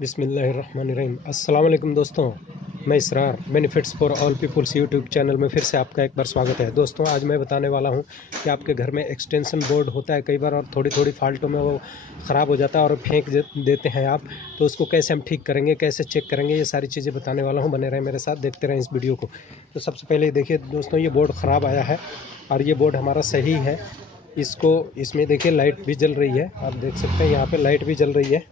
बिस्मिल्लाहिर्रहमानिर्रहीम। अस्सलाम वालेकुम दोस्तों, मैं Israr benefits for all peoples YouTube channel में फिर से आपका एक बार स्वागत है। दोस्तों, आज मैं बताने वाला हूं कि आपके घर में एक्सटेंशन बोर्ड होता है कई बार और थोड़ी थोड़ी फाल्टों में वो ख़राब हो जाता है और फेंक देते हैं आप, तो उसको कैसे हम ठीक करेंगे, कैसे चेक करेंगे, ये सारी चीज़ें बताने वाला हूँ। बने रहें मेरे साथ, देखते रहें इस वीडियो को। तो सबसे पहले देखिए दोस्तों, ये बोर्ड ख़राब आया है और ये बोर्ड हमारा सही है। इसमें देखिए लाइट भी जल रही है, आप देख सकते हैं यहाँ पर लाइट भी जल रही है।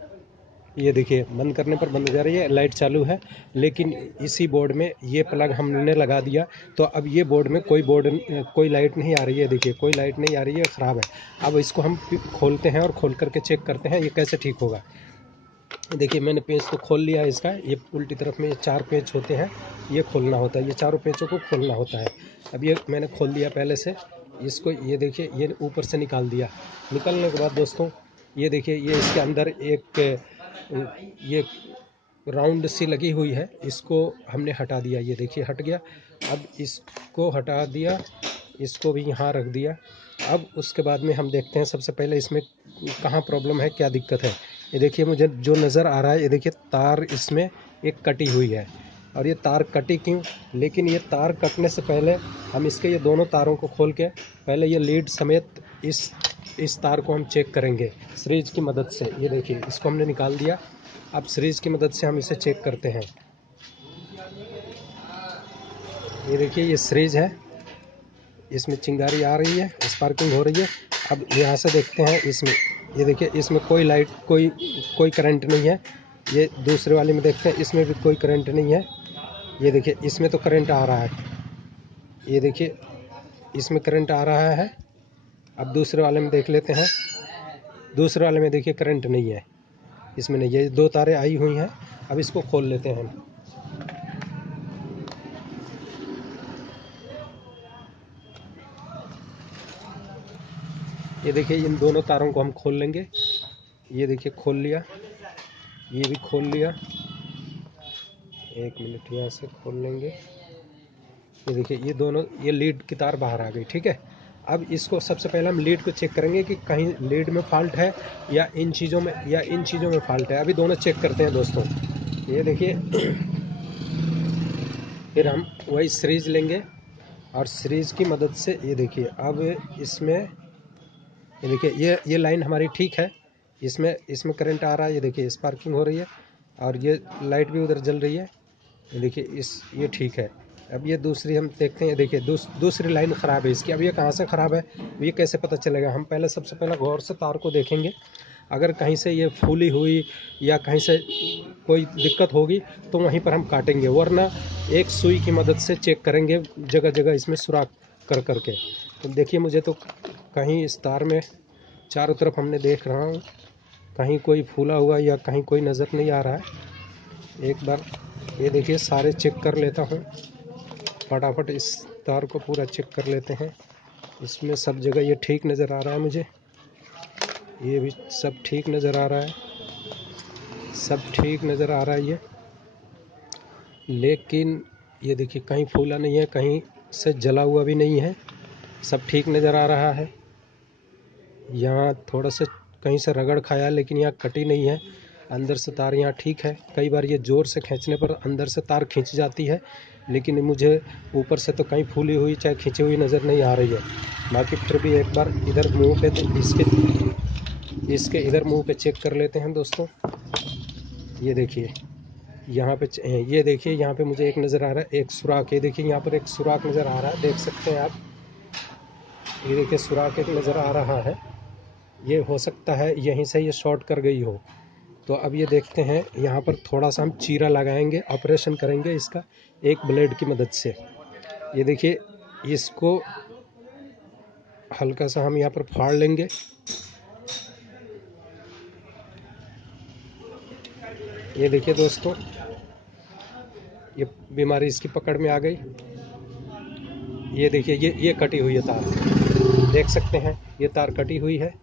ये देखिए बंद करने पर बंद हो जा रही है, लाइट चालू है। लेकिन इसी बोर्ड में ये प्लग हमने लगा दिया तो अब ये बोर्ड में कोई लाइट नहीं आ रही है। देखिए कोई लाइट नहीं आ रही है, ख़राब है। अब इसको हम खोलते हैं और खोल करके चेक करते हैं ये कैसे ठीक होगा। देखिए मैंने पेंच तो खोल लिया है इसका। ये उल्टी तरफ में ये 4 पेंच होते हैं, ये खोलना होता है, ये चारों पेंचों को खोलना होता है। अब ये मैंने खोल दिया पहले से इसको। ये देखिए ये ऊपर से निकाल दिया। निकालने के बाद दोस्तों ये देखिए ये इसके अंदर एक ये राउंड सी लगी हुई है, इसको हमने हटा दिया। ये देखिए हट गया। अब इसको हटा दिया, इसको भी यहाँ रख दिया। अब उसके बाद में हम देखते हैं सबसे पहले इसमें कहाँ प्रॉब्लम है, क्या दिक्कत है। ये देखिए मुझे जो नज़र आ रहा है, ये देखिए तार इसमें एक कटी हुई है। और ये तार कटी क्यों? लेकिन ये तार कटने से पहले हम इसके ये दोनों तारों को खोल के पहले ये लीड समेत इस तार को हम चेक करेंगे सीरीज की मदद से। ये देखिए इसको हमने निकाल दिया। अब सीरीज की मदद से हम इसे चेक करते हैं। ये देखिए ये सीरीज है, इसमें चिंगारी आ रही है, स्पार्किंग हो रही है। अब यहाँ से देखते हैं इसमें, ये देखिए इसमें कोई लाइट कोई करंट नहीं है। ये दूसरे वाले में देखते हैं, इसमें भी कोई करंट नहीं है। ये देखिए इसमें तो करंट आ रहा है, ये देखिए इसमें करंट आ रहा है। अब दूसरे वाले में देख लेते हैं, दूसरे वाले में देखिए करंट नहीं है, इसमें नहीं है। ये दो तारें आई हुई हैं। अब इसको खोल लेते हैं हम। ये देखिए इन दोनों तारों को हम खोल लेंगे। ये देखिए खोल लिया, ये भी खोल लिया। एक मिनट, यहाँ से खोल लेंगे। ये देखिए ये दोनों, ये लीड की तार बाहर आ गई, ठीक है। अब इसको सबसे पहले हम लीड को चेक करेंगे कि कहीं लीड में फॉल्ट है या इन चीज़ों में फॉल्ट है। अभी दोनों चेक करते हैं दोस्तों। ये देखिए फिर हम वही सीरीज लेंगे और सीरीज की मदद से ये देखिए अब इसमें, ये देखिए ये लाइन हमारी ठीक है। इसमें करंट आ रहा है, ये देखिए स्पार्किंग हो रही है और ये लाइट भी उधर जल रही है। ये देखिए ये ठीक है। अब ये दूसरी हम देखते हैं। देखिए दूसरी लाइन ख़राब है इसकी। अब ये कहाँ से ख़राब है, ये कैसे पता चलेगा? हम सबसे पहले गौर से तार को देखेंगे। अगर कहीं से ये फूली हुई या कहीं से कोई दिक्कत होगी तो वहीं पर हम काटेंगे, वरना एक सुई की मदद से चेक करेंगे जगह जगह इसमें सुराख कर करके। तो देखिए मुझे तो कहीं इस तार में चारों तरफ हमने देख रहा हूँ, कहीं कोई फूला हुआ या कहीं कोई नज़र नहीं आ रहा है। एक बार ये देखिए सारे चेक कर लेता हूँ फटाफट। इस तार को पूरा चेक कर लेते हैं। इसमें सब जगह ये ठीक नज़र आ रहा है मुझे, ये भी सब ठीक नज़र आ रहा है, सब ठीक नज़र आ रहा है ये। लेकिन ये देखिए कहीं फूला नहीं है, कहीं से जला हुआ भी नहीं है, सब ठीक नज़र आ रहा है। यहाँ थोड़ा सा कहीं से रगड़ खाया लेकिन यहाँ कटी नहीं है। अंदर से तार यहाँ ठीक है। कई बार ये ज़ोर से खींचने पर अंदर से तार खींच जाती है, लेकिन मुझे ऊपर से तो कहीं फूली हुई चाहे खींची हुई नज़र नहीं आ रही है। बाकी फिर भी एक बार इधर मुंह पे इसके इधर मुंह पे चेक कर लेते हैं दोस्तों। ये देखिए यहाँ पे ये देखिए यहाँ पे मुझे एक नज़र आ रहा है, एक सुराख। ये देखिए यहाँ पर एक सुराख नज़र आ रहा है, देख सकते हैं आप। ये देखिए सुराख एक नज़र आ रहा है। ये हो सकता है यहीं से ये शॉर्ट कर गई हो। तो अब ये देखते हैं, यहाँ पर थोड़ा सा हम चीरा लगाएंगे, ऑपरेशन करेंगे इसका एक ब्लेड की मदद से। ये देखिए इसको हल्का सा हम यहाँ पर फाड़ लेंगे। ये देखिए दोस्तों, ये बीमारी इसकी पकड़ में आ गई। ये देखिए ये कटी हुई है तार, देख सकते हैं ये तार कटी हुई है।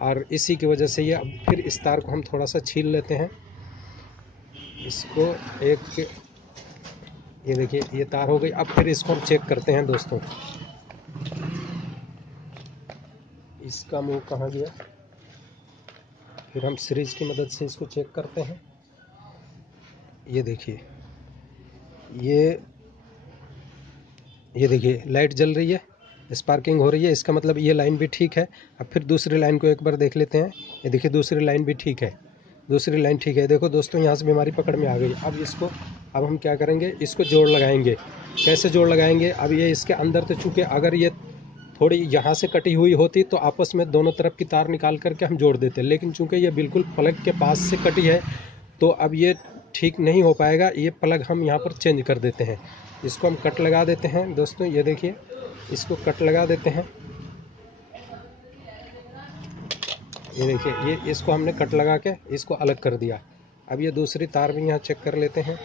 और इसी की वजह से ये, अब फिर इस तार को हम थोड़ा सा छील लेते हैं इसको एक। ये देखिए ये तार हो गई। अब फिर इसको हम चेक करते हैं दोस्तों। इसका मुंह कहाँ गया? फिर हम सीरीज की मदद से इसको चेक करते हैं। ये देखिए, ये देखिए लाइट जल रही है, स्पार्किंग हो रही है, इसका मतलब ये लाइन भी ठीक है। अब फिर दूसरी लाइन को एक बार देख लेते हैं। ये देखिए दूसरी लाइन भी ठीक है, दूसरी लाइन ठीक है। देखो दोस्तों, यहाँ से बीमारी पकड़ में आ गई। अब हम क्या करेंगे, इसको जोड़ लगाएंगे। कैसे जोड़ लगाएंगे, अब ये इसके अंदर तो चूँकि अगर ये थोड़ी यहाँ से कटी हुई होती तो आपस में दोनों तरफ की तार निकाल करके हम जोड़ देते, लेकिन चूँकि ये बिल्कुल प्लग के पास से कटी है तो अब ये ठीक नहीं हो पाएगा। ये प्लग हम यहाँ पर चेंज कर देते हैं, इसको हम कट लगा देते हैं। दोस्तों ये देखिए, इसको कट लगा देते हैं। ये देखिए, ये इसको हमने कट लगा के इसको अलग कर दिया। अब ये दूसरी तार भी यहाँ चेक कर लेते हैं।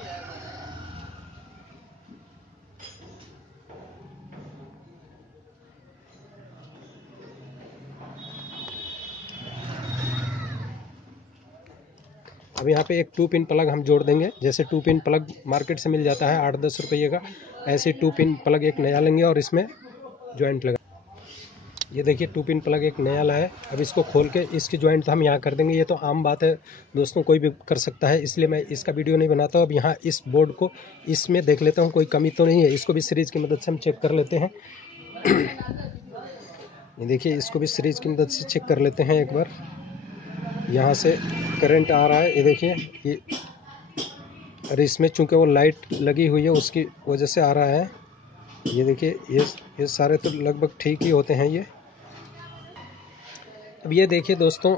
अब यहाँ पे एक 2 पिन प्लग हम जोड़ देंगे। जैसे 2 पिन प्लग मार्केट से मिल जाता है 8-10 रुपये का, ऐसे 2 पिन प्लग एक नया लेंगे और इसमें जॉइंट लगा। ये देखिए 2 पिन प्लग एक नया लाया है। अब इसको खोल के इसकी जॉइंट तो हम यहाँ कर देंगे। ये तो आम बात है दोस्तों, कोई भी कर सकता है, इसलिए मैं इसका वीडियो नहीं बनाता हूँ। अब यहाँ इस बोर्ड को इसमें देख लेता हूँ कोई कमी तो नहीं है। इसको भी सीरीज की मदद से हम चेक कर लेते हैं। ये देखिए, इसको भी सीरीज की मदद से चेक कर लेते हैं एक बार। यहाँ से करंट आ रहा है, ये देखिए ये, और इसमें चूंकि वो लाइट लगी हुई है उसकी वजह से आ रहा है। ये देखिए, ये सारे तो लगभग ठीक ही होते हैं ये। अब ये देखिए दोस्तों,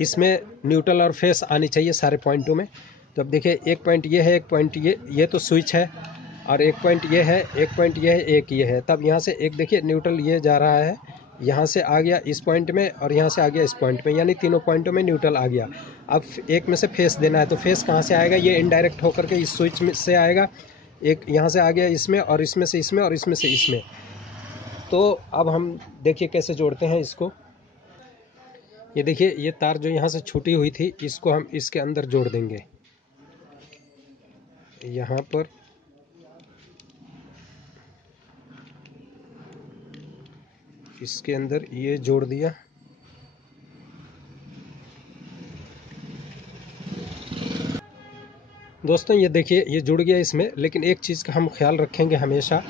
इसमें न्यूट्रल और फेस आनी चाहिए सारे पॉइंटों में। तो अब देखिए, एक पॉइंट ये है, एक पॉइंट ये तो स्विच है, और एक पॉइंट ये है, एक पॉइंट ये है, एक ये है। तब यहाँ से एक देखिए न्यूट्रल ये जा रहा है, यहाँ से आ गया इस पॉइंट में और यहाँ से आ गया इस पॉइंट में, यानी तीनों पॉइंटों में न्यूट्रल आ गया। अब एक में से फेस देना है, तो फेस कहाँ से आएगा, ये इनडायरेक्ट होकर के इस स्विच में से आएगा। एक यहाँ से आ गया इसमें, और इसमें से इसमें, और इसमें से इसमें। तो अब हम देखिए कैसे जोड़ते हैं इसको। ये देखिए, ये तार जो यहाँ से छूटी हुई थी इसको हम इसके अंदर जोड़ देंगे। यहाँ पर इसके अंदर ये जोड़ दिया। दोस्तों ये देखिए, ये जुड़ गया इसमें, लेकिन एक चीज़ का हम ख्याल रखेंगे हमेशा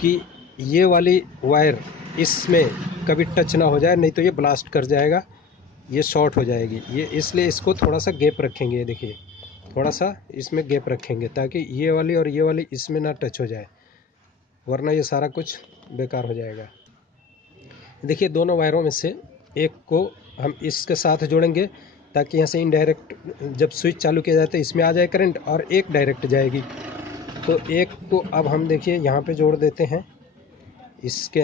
कि ये वाली वायर इसमें कभी टच ना हो जाए, नहीं तो ये ब्लास्ट कर जाएगा, ये शॉर्ट हो जाएगी। ये इसलिए इसको थोड़ा सा गैप रखेंगे। ये देखिए, थोड़ा सा इसमें गैप रखेंगे ताकि ये वाली और ये वाली इसमें ना टच हो जाए, वरना ये सारा कुछ बेकार हो जाएगा। देखिए, दोनों वायरों में से एक को हम इसके साथ जोड़ेंगे ताकि यहाँ से इनडायरेक्ट जब स्विच चालू किया जाए तो इसमें आ जाए करंट, और एक डायरेक्ट जाएगी। तो एक को अब हम देखिए यहाँ पे जोड़ देते हैं, इसके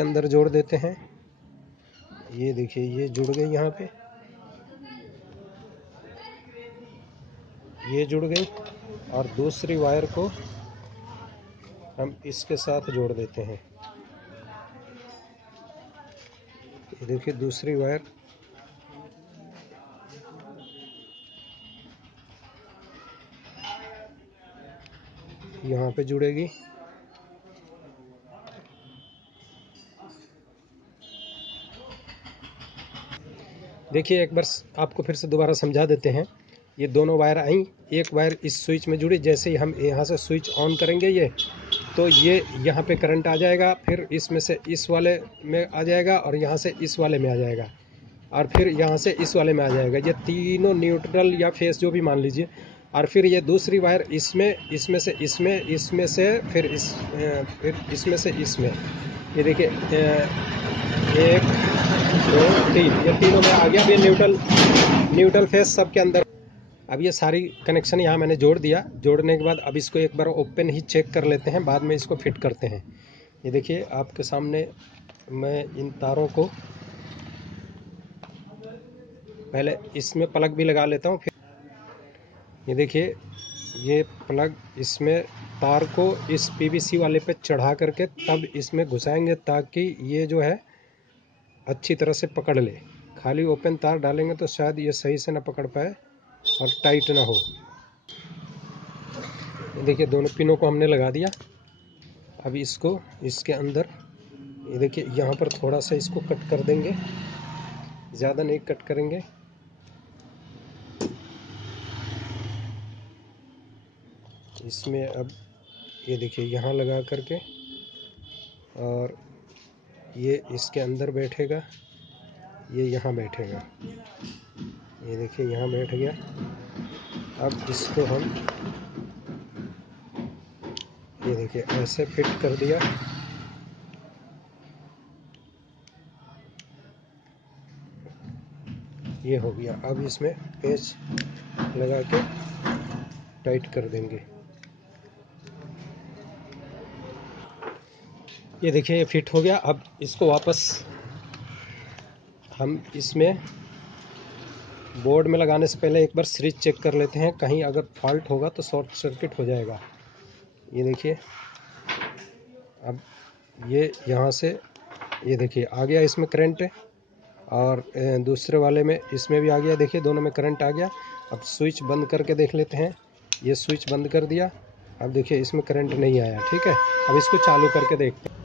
अंदर जोड़ देते हैं। ये देखिए, ये जुड़ गई, यहाँ पे ये जुड़ गई, और दूसरी वायर को हम इसके साथ जोड़ देते हैं। ये देखिए, दूसरी वायर यहाँ पे जुड़ेगी। देखिए, एक बार आपको फिर से दोबारा समझा देते हैं। ये दोनों वायर आई, एक वायर इस स्विच में जुड़ी। जैसे ही हम यहाँ से स्विच ऑन करेंगे ये, तो ये यहाँ पे करंट आ जाएगा, फिर इसमें से इस वाले में आ जाएगा, और यहाँ से इस वाले में आ जाएगा, और फिर यहाँ से इस वाले में आ जाएगा। ये तीनों न्यूट्रल या फेस जो भी मान लीजिए। और फिर ये दूसरी वायर इसमें से इसमें से फिर इसमें से इसमें। ये देखिए, 1 2 3, ये तीनों में आ गया। अब ये न्यूट्रल फेस सबके अंदर। अब ये सारी कनेक्शन यहाँ मैंने जोड़ दिया। जोड़ने के बाद अब इसको एक बार ओपन ही चेक कर लेते हैं, बाद में इसको फिट करते हैं। ये देखिए, आपके सामने मैं इन तारों को पहले इसमें प्लग भी लगा लेता हूँ। फिर ये देखिए, ये प्लग इसमें तार को इस पीवीसी वाले पे चढ़ा करके तब इसमें घुसाएंगे, ताकि ये जो है अच्छी तरह से पकड़ ले। खाली ओपन तार डालेंगे तो शायद ये सही से ना पकड़ पाए और टाइट ना हो। ये देखिए, दोनों पिनों को हमने लगा दिया। अब इसको इसके अंदर, ये देखिए यहाँ पर थोड़ा सा इसको कट कर देंगे। ज़्यादा नहीं कट करेंगे। इसमें अब ये देखिए यहाँ लगा करके, और ये इसके अंदर बैठेगा, ये यहाँ बैठेगा। ये देखिए यहाँ बैठ गया। अब इसको हम ये देखिए ऐसे फिट कर दिया। ये हो गया। अब इसमें पेच लगा के टाइट कर देंगे। ये देखिए ये फिट हो गया। अब इसको वापस हम इसमें बोर्ड में लगाने से पहले एक बार स्विच चेक कर लेते हैं, कहीं अगर फॉल्ट होगा तो शॉर्ट सर्किट हो जाएगा। ये देखिए अब ये यहाँ से ये देखिए आ गया, इसमें करंट, और दूसरे वाले में इसमें भी आ गया। देखिए दोनों में करंट आ गया। अब स्विच बंद करके देख लेते हैं। ये स्विच बंद कर दिया। अब देखिए इसमें करंट नहीं आया। ठीक है, अब इसको चालू करके देखते हैं।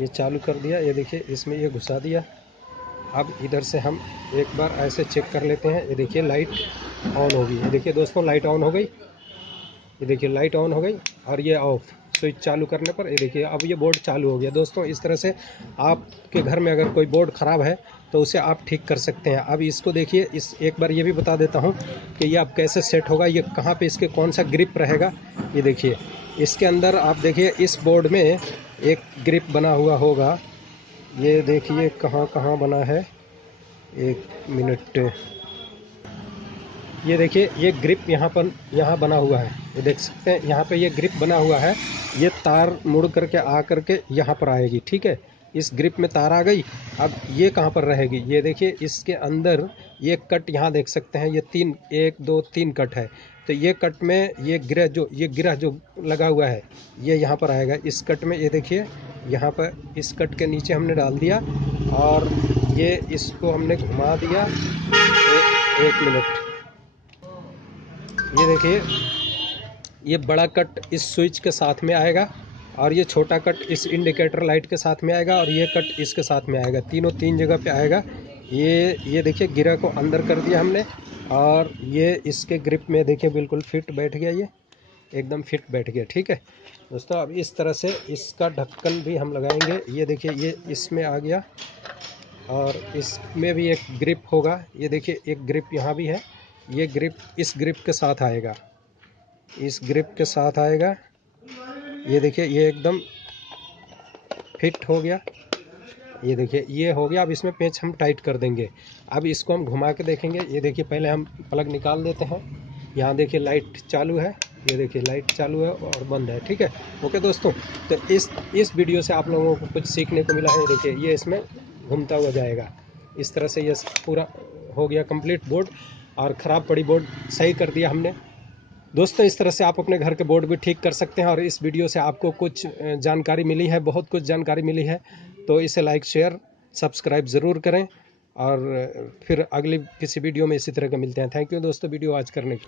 ये चालू कर दिया। ये देखिए इसमें ये घुसा दिया। अब इधर से हम एक बार ऐसे चेक कर लेते हैं। ये देखिए लाइट ऑन होगी। ये देखिए दोस्तों लाइट ऑन हो गई। ये देखिए लाइट ऑन हो गई और ये ऑफ। स्विच चालू करने पर ये देखिए अब ये बोर्ड चालू हो गया। दोस्तों इस तरह से आपके घर में अगर कोई बोर्ड ख़राब है तो उसे आप ठीक कर सकते हैं। अब इसको देखिए, इस एक बार ये भी बता देता हूँ कि ये अब कैसे सेट होगा, ये कहाँ पे इसके कौन सा ग्रिप रहेगा। ये देखिए इसके अंदर आप देखिए इस बोर्ड में एक ग्रिप बना हुआ होगा। ये देखिए कहाँ कहाँ बना है, एक मिनट। ये देखिए ये ग्रिप यहाँ बना हुआ है। ये देख सकते हैं यहाँ पे ये ग्रिप बना हुआ है। ये तार मुड़ करके आ करके यहाँ पर आएगी। ठीक है, इस ग्रिप में तार आ गई। अब ये कहाँ पर रहेगी, ये देखिए इसके अंदर ये कट यहाँ देख सकते हैं। ये तीन, 1 2 3 कट है। तो ये कट में ये गिरह जो लगा हुआ है ये यहाँ पर आएगा। इस कट में ये देखिए यहाँ पर इस कट के नीचे हमने डाल दिया, और ये इसको हमने घुमा दिया। एक मिनट। ये देखिए ये बड़ा कट इस स्विच के साथ में आएगा, और ये छोटा कट इस इंडिकेटर लाइट के साथ में आएगा, और ये कट इसके साथ में आएगा। तीनों 3 जगह पे आएगा। ये देखिए गिरा को अंदर कर दिया हमने, और ये इसके ग्रिप में देखिए बिल्कुल फिट बैठ गया। ये एकदम फिट बैठ गया। ठीक है दोस्तों, अब इस तरह से इसका ढक्कन भी हम लगाएंगे। ये देखिए ये इसमें आ गया, और इसमें भी एक ग्रिप होगा। ये देखिए एक ग्रिप यहाँ भी है। ये ग्रिप इस ग्रिप के साथ आएगा, इस ग्रिप के साथ आएगा। ये देखिए ये एकदम फिट हो गया। ये देखिए ये हो गया। अब इसमें पेच हम टाइट कर देंगे। अब इसको हम घुमा के देखेंगे। ये देखिए पहले हम प्लग निकाल देते हैं। यहाँ देखिए लाइट चालू है। ये देखिए लाइट चालू है और बंद है। ठीक है, ओके दोस्तों, तो इस वीडियो से आप लोगों को कुछ सीखने को मिला है। देखिए ये इसमें घूमता हुआ जाएगा। इस तरह से ये पूरा हो गया कंप्लीट बोर्ड, और ख़राब पड़ी बोर्ड सही कर दिया हमने। दोस्तों इस तरह से आप अपने घर के बोर्ड भी ठीक कर सकते हैं। और इस वीडियो से आपको कुछ जानकारी मिली है, बहुत कुछ जानकारी मिली है, तो इसे लाइक शेयर सब्सक्राइब ज़रूर करें। और फिर अगली किसी वीडियो में इसी तरह के मिलते हैं। थैंक यू दोस्तों वीडियो वॉच करने की।